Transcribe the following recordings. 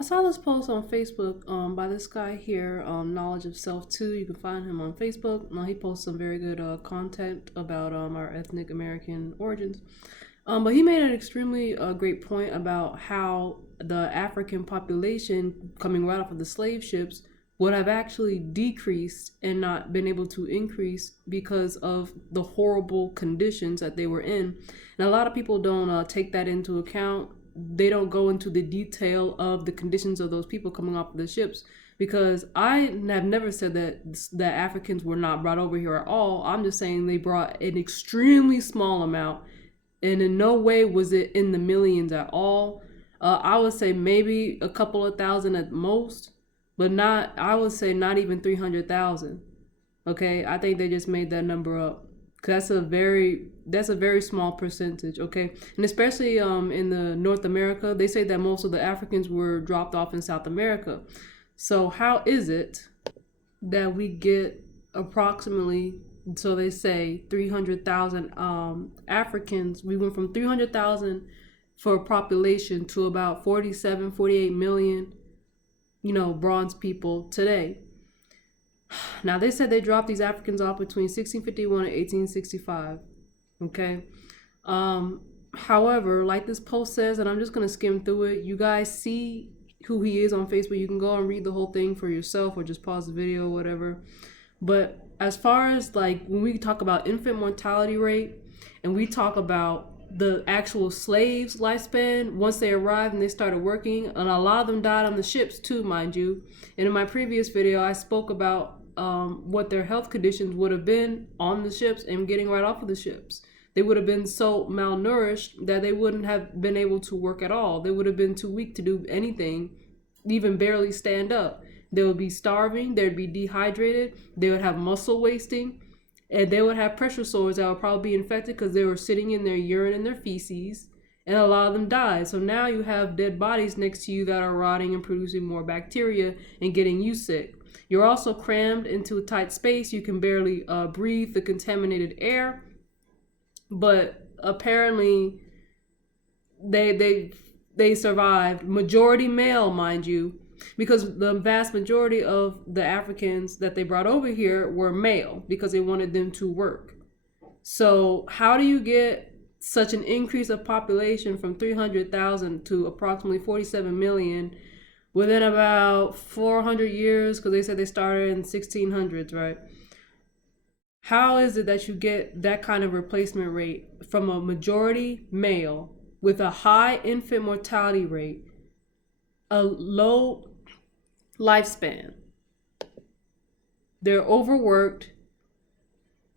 I saw this post on Facebook by this guy here, Knowledge of Self 2. You can find him on Facebook. He posts some very good content about our ethnic American origins. But he made an extremely great point about how the African population coming right off of the slave ships would have actually decreased and not been able to increase because of the horrible conditions that they were in. And a lot of people don't take that into account. They don't go into the detail of the conditions of those people coming off of the ships, because I have never said that Africans were not brought over here at all. I'm just saying they brought an extremely small amount, and in no way was it in the millions at all. I would say maybe a couple of thousand at most, but not, I would say not even 300,000. Okay, I think they just made that number up. Cause that's a very small percentage. Okay, and especially in the North America, they say that most of the Africans were dropped off in South America. So how is it that we get approximately, so they say 300,000 Africans? We went from 300,000 for population to about 47, 48 million, bronze people today. Now, they said they dropped these Africans off between 1651 and 1865. Okay. However, like this post says, and I'm just going to skim through it, you guys see who he is on Facebook. You can go and read the whole thing for yourself or just pause the video or whatever. But as far as like when we talk about infant mortality rate and we talk about the actual slaves' lifespan once they arrived and they started working, and a lot of them died on the ships too, mind you. And in my previous video, I spoke about what their health conditions would have been on the ships and getting right off of the ships. They would have been so malnourished that they wouldn't have been able to work at all. They would have been too weak to do anything, even barely stand up. They would be starving, they'd be dehydrated, they would have muscle wasting, and they would have pressure sores that would probably be infected because they were sitting in their urine and their feces, and a lot of them died. So now you have dead bodies next to you that are rotting and producing more bacteria and getting you sick. You're also crammed into a tight space. You can barely breathe the contaminated air. But apparently they survived. Majority male, mind you, because the vast majority of the Africans that they brought over here were male because they wanted them to work. So how do you get such an increase of population from 300,000 to approximately 47 million within about 400 years? Because they said they started in 1600s, right? How is it that you get that kind of replacement rate from a majority male with a high infant mortality rate, a low lifespan? They're overworked,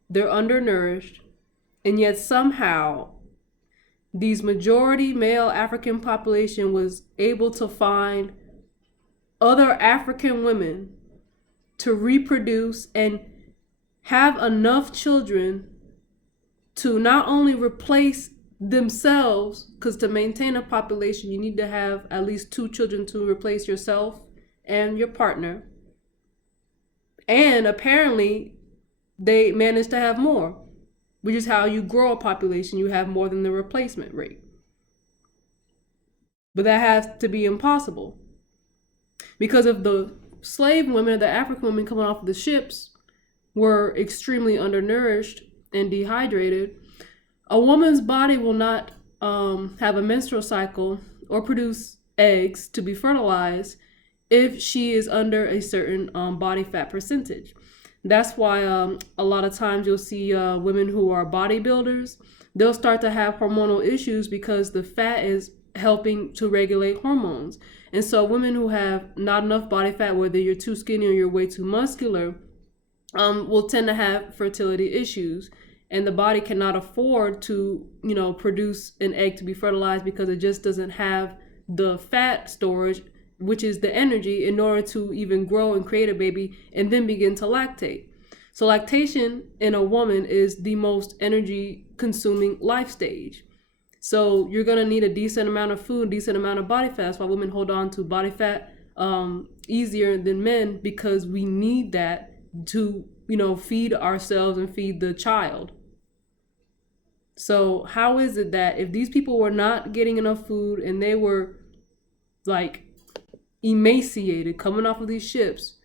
they're undernourished, and yet somehow these majority male African population was able to find other African women to reproduce and have enough children to not only replace themselves, because to maintain a population, you need to have at least 2 children to replace yourself and your partner. And apparently, they managed to have more, which is how you grow a population. You have more than the replacement rate. But that has to be impossible. Because if the slave women, the African women coming off of the ships, were extremely undernourished and dehydrated, a woman's body will not have a menstrual cycle or produce eggs to be fertilized if she is under a certain body fat percentage. That's why a lot of times you'll see women who are bodybuilders, they'll start to have hormonal issues because the fat is helping to regulate hormones. And so women who have not enough body fat, whether you're too skinny or you're way too muscular, will tend to have fertility issues, and the body cannot afford to, produce an egg to be fertilized because it just doesn't have the fat storage, which is the energy, in order to even grow and create a baby and then begin to lactate. So lactation in a woman is the most energy consuming life stage. So you're going to need a decent amount of food, decent amount of body fat. That's why women hold on to body fat easier than men, because we need that to, feed ourselves and feed the child. So how is it that if these people were not getting enough food and they were like emaciated, coming off of these ships.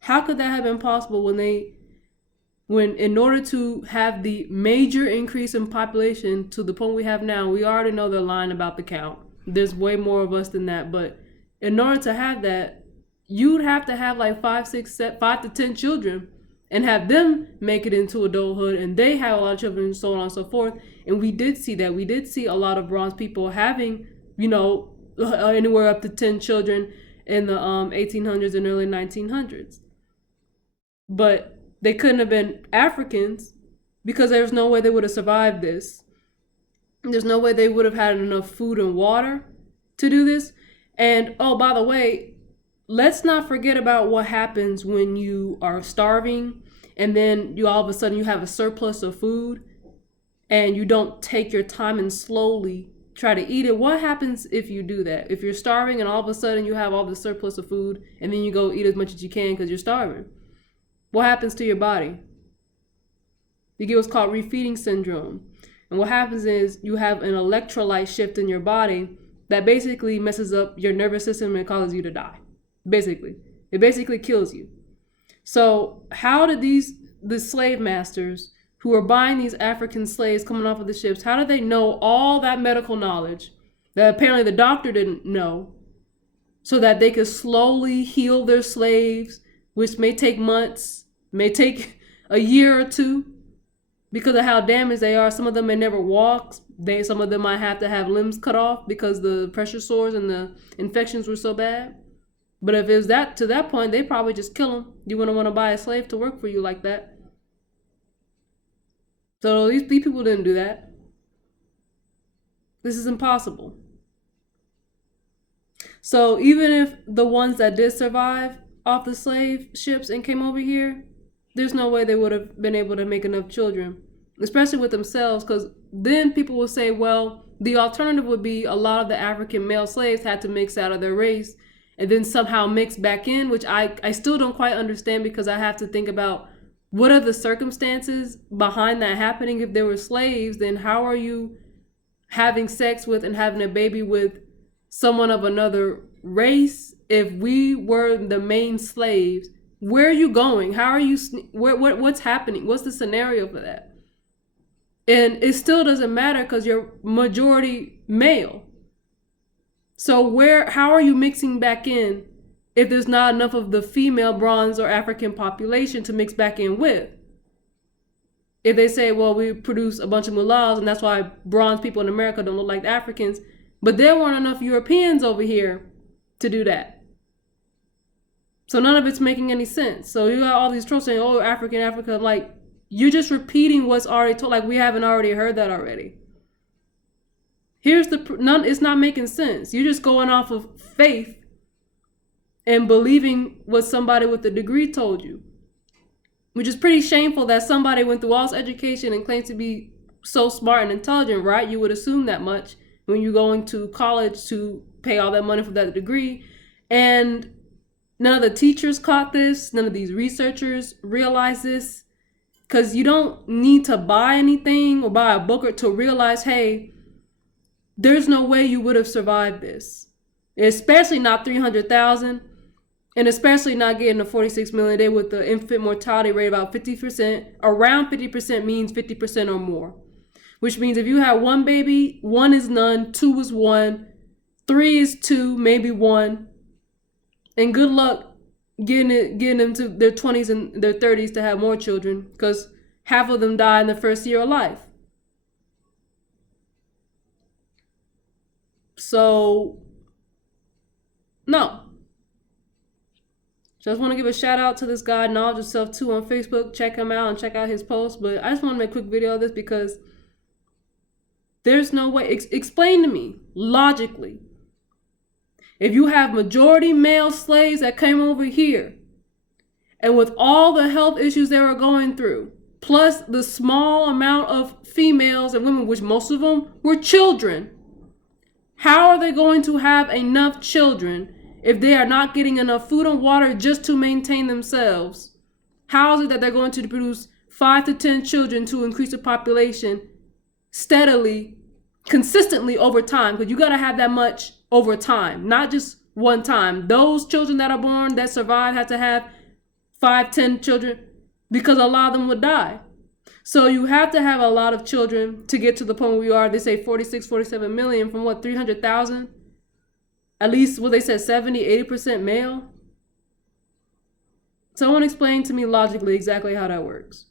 How could that have been possible when in order to have the major increase in population to the point we have now, we already know they're lying about the count. There's way more of us than that, but in order to have that, you'd have to have like 5 to 10 children and have them make it into adulthood, and they have a lot of children, and so on and so forth. And we did see that. We did see a lot of bronze people having, anywhere up to 10 children in the 1800s and early 1900s. But they couldn't have been Africans because there's no way they would have survived this. There's no way they would have had enough food and water to do this. And, oh, by the way, let's not forget about what happens when you are starving and then you all of a sudden you have a surplus of food and you don't take your time and slowly try to eat it. What happens if you do that? If you're starving and all of a sudden you have all this surplus of food and then you go eat as much as you can because you're starving, what happens to your body? You get what's called refeeding syndrome. And what happens is you have an electrolyte shift in your body that basically messes up your nervous system and causes you to die. It basically kills you. So how did the slave masters who are buying these African slaves coming off of the ships, how did they know all that medical knowledge that apparently the doctor didn't know, so that they could slowly heal their slaves, which may take months, may take a year or two because of how damaged they are. Some of them may never walk. Some of them might have to have limbs cut off because the pressure sores and the infections were so bad. But if it's to that point, they probably just kill them. You wouldn't want to buy a slave to work for you like that. So these people didn't do that. This is impossible. So even if the ones that did survive off the slave ships and came over here, there's no way they would have been able to make enough children, especially with themselves, because then people will say, well, the alternative would be a lot of the African male slaves had to mix out of their race and then somehow mix back in, which I still don't quite understand, because I have to think about what are the circumstances behind that happening. If they were slaves, then how are you having sex with and having a baby with someone of another race? If we were the main slaves, where are you going? How are you, what's happening? What's the scenario for that? And it still doesn't matter because you're majority male. So how are you mixing back in if there's not enough of the female bronze or African population to mix back in with? If they say, well, we produce a bunch of mullahs and that's why bronze people in America don't look like the Africans, but there weren't enough Europeans over here to do that. So none of it's making any sense. So you got all these trolls saying, oh, Africa, like, you're just repeating what's already told, like we haven't already heard that already. It's not making sense. You're just going off of faith and believing what somebody with a degree told you, which is pretty shameful that somebody went through all this education and claims to be so smart and intelligent, right? You would assume that much when you're going to college to pay all that money for that degree. And none of the teachers caught this. None of these researchers realized this, because you don't need to buy anything or buy a book or to realize, hey, there's no way you would have survived this, especially not 300,000, and especially not getting to 46 million a day with the infant mortality rate about 50%. Around 50% means 50% or more, which means if you have one baby, 1 is none, 2 is 1, 3 is 2, maybe 1, and good luck getting them to their 20s and their 30s to have more children, because half of them die in the first year of life. So, no. So I just want to give a shout out to this guy, Knowledge of Self 2 on Facebook. Check him out and check out his posts. But I just want to make a quick video of this because there's no way. Explain to me, logically, if you have majority male slaves that came over here, and with all the health issues they were going through, plus the small amount of females and women, which most of them were children, how are they going to have enough children if they are not getting enough food and water just to maintain themselves? How is it that they're going to produce 5 to 10 children to increase the population steadily, consistently over time? Because you got to have that much over time, not just one time. Those children that are born that survive have to have 5, 10 children because a lot of them would die. So you have to have a lot of children to get to the point where we are. They say 46, 47 million from what, 300,000? At least what they said, 70, 80% male. Someone explain to me logically exactly how that works.